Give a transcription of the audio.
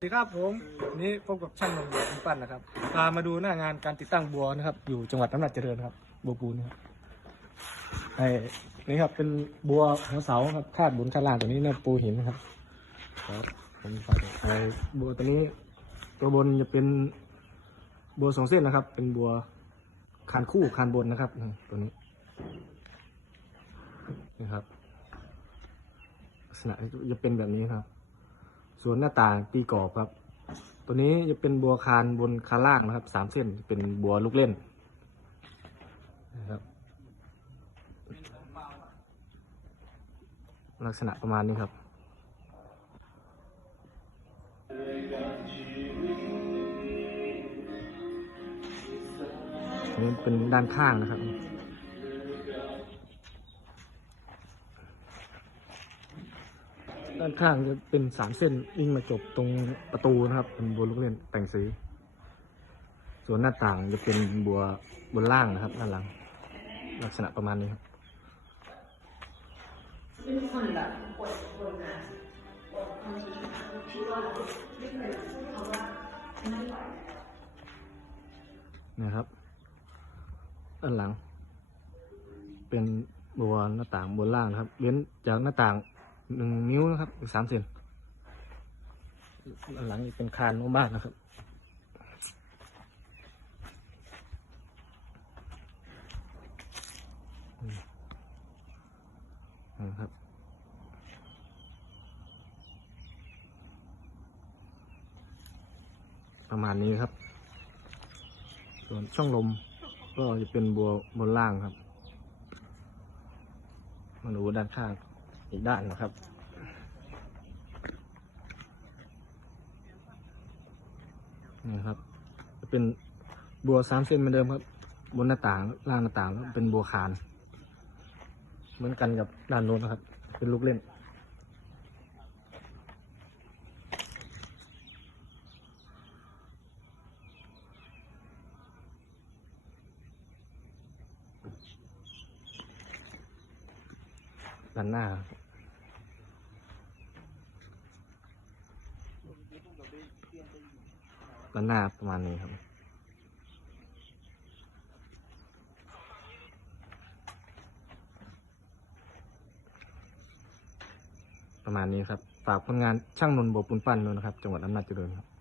สวัสดีครับผมวันนี้พบกับช่างนนท์บัวปูนปั้นนะครับพามาดูหน้างานการติดตั้งบัวนะครับ อยู่จังหวัดอำนาจเจริญครับบัวปูนครับไอ้นี่ครับเป็นบัวหัวเสาครับคาดบนคาดลางตัวนี้นี่ยปูหินนะครับครับผมฝากไอ้บัวตัวนี้ตัวบนจะเป็นบัวสองเส้นนะครับ เป็นบัวคานคู่คานบนนะครับตัวนี้นี่ครับลักษณะจะเป็นแบบนี้ครับ ส่วนหน้าต่างตีกรอบครับ ตัวนี้จะเป็นบัวคานบนคานล่างนะครับสามเส้นเป็นบัวลูกเล่นนะครับ ลักษณะประมาณนี้ครับนนี้เป็นด้านข้างนะครับ ด้านข้างจะเป็นสามเส้นวิ่งมาจบตรงประตูนะครับ เป็นบัวลูกเล่นแต่งสี ส่วนหน้าต่างจะเป็นบัวบนล่างนะครับด้านหลัง ลักษณะประมาณนี้ครับเป็นคนแบบอดทนนะอดทนคิดว่าไม่เคยพูดคำว่าไม่ไหวนะครับด้านหลัง เป็นบัวหน้าต่างบนล่างนะครับ เว้นจากหน้าต่าง หนึ่งนิ้วนะครับ อีกสามเซนด้นหลังอีกเป็นคานโน้มบ้านนะครับนะครับประมาณนี้ครับ ส่วนช่องลมก็จะเป็นบัวบนล่างครับ มาดูด้านข้าง อีกด้านนะครับ นี่ครับ เป็นบัวสามเส้นเหมือนเดิมครับ บนหน้าต่างล่างหน้าต่างแล้วเป็นบัวคาน เหมือนกันกับด้านโน้นนะครับ เป็นลูกเล่น ด้านหน้าด้านหน้าประมาณนี้ครับประมาณนี้ครับ ฝากผลงานช่างนนโบปูนปั้นด้วยนะครับ จังหวัดอำนาจเจริญครับ